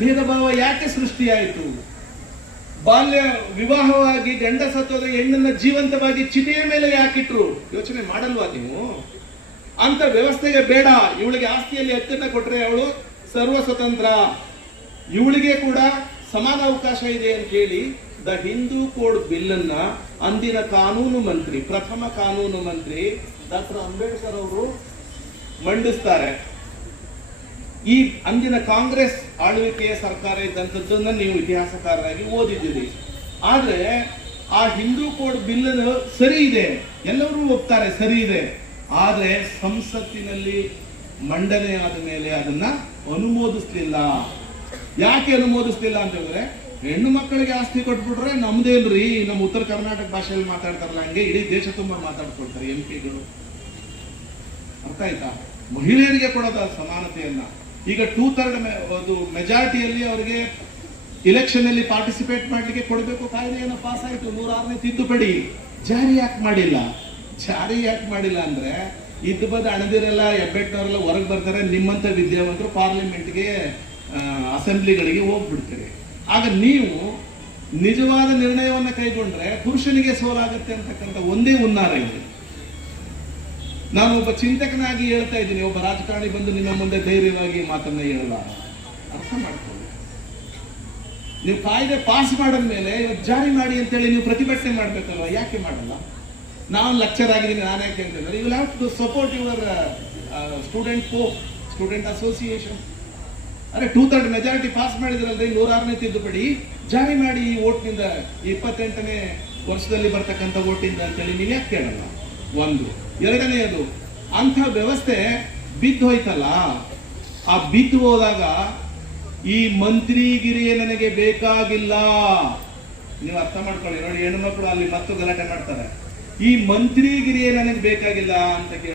ಭೇದ ಭಾವ ಯಾಕೆ ಸೃಷ್ಟಿಯಾಯಿತು? ಬಾಲ್ಯ ವಿವಾಹವಾಗಿ ಗಂಡ ಸತ್ತೋದ ಹೆಣ್ಣನ್ನ ಜೀವಂತವಾಗಿ ಚಿತೆಯ ಮೇಲೆ ಯಾಕಿಟ್ರು? ಯೋಚನೆ ಮಾಡಲ್ವಾ ನೀವು? ಅಂತ ವ್ಯವಸ್ಥೆಗೆ ಬೇಡ, ಇವಳಿಗೆ ಆಸ್ತಿಯಲ್ಲಿ ಹಕ್ಕನ್ನ ಕೊಟ್ರೆ ಅವಳು ಸರ್ವ ಸ್ವತಂತ್ರ, ಇವಳಿಗೆ ಕೂಡ ಸಮಾನ ಅವಕಾಶ ಇದೆ ಅಂತ ಹೇಳಿ ದ ಹಿಂದೂ ಕೋಡ್ ಬಿಲ್ ಅನ್ನ ಅಂದಿನ ಕಾನೂನು ಮಂತ್ರಿ, ಪ್ರಥಮ ಕಾನೂನು ಮಂತ್ರಿ ಡಾಕ್ಟರ್ ಅಂಬೇಡ್ಕರ್ ಅವರು ಮಂಡಿಸ್ತಾರೆ. ಈ ಅಂದಿನ ಕಾಂಗ್ರೆಸ್ ಆಳ್ವಿಕೆಯ ಸರ್ಕಾರ ಇದ್ದಂಥದ್ದನ್ನ ನೀವು ಇತಿಹಾಸಕಾರರಾಗಿ ಓದಿದ್ದೀರಿ. ಆದ್ರೆ ಆ ಹಿಂದೂ ಕೋಡ್ ಬಿಲ್ ಸರಿ ಇದೆ, ಎಲ್ಲರೂ ಒಪ್ತಾರೆ, ಸರಿ ಇದೆ. ಆದ್ರೆ ಸಂಸತ್ತಿನಲ್ಲಿ ಮಂಡನೆ ಆದ ಮೇಲೆ ಅದನ್ನ ಅನುಮೋದಿಸ್ಲಿಲ್ಲ. ಯಾಕೆ ಅನುಮೋದಿಸ್ಲಿಲ್ಲ ಅಂತ ಹೇಳಿದ್ರೆ, ಹೆಣ್ಣು ಮಕ್ಕಳಿಗೆ ಆಸ್ತಿ ಕೊಟ್ಬಿಟ್ರೆ ನಮ್ದೇನ್ರಿ, ನಮ್ಮ ಉತ್ತರ ಕರ್ನಾಟಕ ಭಾಷೆಯಲ್ಲಿ ಮಾತಾಡ್ತಾರಲ್ಲ ಹಂಗೆ ಇಡೀ ದೇಶ ತುಂಬಾ ಮಾತಾಡ್ಕೊಳ್ತಾರೆ MP ಗಳು. ಅರ್ಥ ಆಯ್ತಾ? ಮಹಿಳೆಯರಿಗೆ ಕೊಡೋದ ಸಮಾನತೆಯನ್ನ ಈಗ 2/3 ಮೆಜಾರಿಟಿಯಲ್ಲಿ ಅವರಿಗೆ ಇಲೆಕ್ಷನ್ ಅಲ್ಲಿ ಪಾರ್ಟಿಸಿಪೇಟ್ ಮಾಡ್ಲಿಕ್ಕೆ ಕೊಡಬೇಕು. ಕಾಯ್ದೆಯನ್ನು ಪಾಸ್ ಆಯ್ತು, 106ನೇ ತಿದ್ದುಪಡಿ. ಜಾರಿ ಯಾಕೆ ಮಾಡಿಲ್ಲ? ಜಾರಿ ಯಾಕೆ ಮಾಡಿಲ್ಲ ಅಂದ್ರೆ ಇದ್ದು ಬಂದು ಅಣದಿರೆಲ್ಲ ಹೆಬ್ಬೆಟ್ಟವರೆಲ್ಲ ಹೊರಗೆ ಬರ್ತಾರೆ, ನಿಮ್ಮಂತ ವಿದ್ಯಾವಂತರು ಪಾರ್ಲಿಮೆಂಟ್ಗೆ ಅಸೆಂಬ್ಲಿಗಳಿಗೆ ಹೋಗ್ಬಿಡ್ತಾರೆ. ಆಗ ನೀವು ನಿಜವಾದ ನಿರ್ಣಯವನ್ನು ಕೈಗೊಂಡ್ರೆ ಪುರುಷನಿಗೆ ಸೋಲಾಗುತ್ತೆ ಅಂತಕ್ಕಂಥ ಒಂದೇ ಹುನ್ನಾರ ಇದೆ. ನಾನು ಒಬ್ಬ ಚಿಂತಕನಾಗಿ ಹೇಳ್ತಾ ಇದ್ದೀನಿ, ಒಬ್ಬ ರಾಜಕಾರಣಿ ಬಂದು ನಿಮ್ಮ ಮುಂದೆ ಧೈರ್ಯವಾಗಿ ಮಾತನ್ನ ಹೇಳಲ್ಲ. ಅರ್ಥ ಮಾಡ್ಕೊಳ್ಳಿ. ನೀವು ಕಾಯ್ದೆ ಪಾಸ್ ಮಾಡಿದ ಮೇಲೆ ಜಾರಿ ಮಾಡಿ ಅಂತೇಳಿ ನೀವು ಪ್ರತಿಭಟನೆ ಮಾಡ್ಬೇಕಲ್ವಾ? ಯಾಕೆ ಮಾಡಲ್ಲ? ನಾನು ಲೆಕ್ಚರ್ ಆಗಿದ್ದೀನಿ, ನಾನು ಯಾಕೆ ಅಂತಂದ್ರೆ you have to support your student association. ಅರೆ 2/3 ಮೆಜಾರಿಟಿ ಪಾಸ್ ಮಾಡಿದ್ರಲ್ರಿ, 106ನೇ ತಿದ್ದುಪಡಿ ಜಾರಿ ಮಾಡಿ ಈ ಓಟ್ನಿಂದ, 28ನೇ ವರ್ಷದಲ್ಲಿ ಬರ್ತಕ್ಕಂಥ ಓಟಿಂದ ಅಂತೇಳಿ ನೀವು ಯಾಕೆ ಕೇಳಲ್ಲ? ಒಂದು. ಎರಡನೆಯದು, ಅಂಥ ವ್ಯವಸ್ಥೆ ಬಿದ್ದು ಹೋಯ್ತಲ್ಲ, ಆ ಬಿದ್ದು ಹೋದಾಗ ಈ ಮಂತ್ರಿಗಿರಿಯೇ ನನಗೆ ಬೇಕಾಗಿಲ್ಲ. ನೀವು ಅರ್ಥ ಮಾಡ್ಕೊಳ್ಳಿ. ನೋಡಿ, ಹೆಣ್ಣು ಮಕ್ಕಳು ಅಲ್ಲಿ ಮತ್ತು ಗಲಾಟೆ ಮಾಡ್ತಾರೆ. ಈ ಮಂತ್ರಿಗಿರಿಯೇ ನನಗೆ ಬೇಕಾಗಿಲ್ಲ ಅಂತ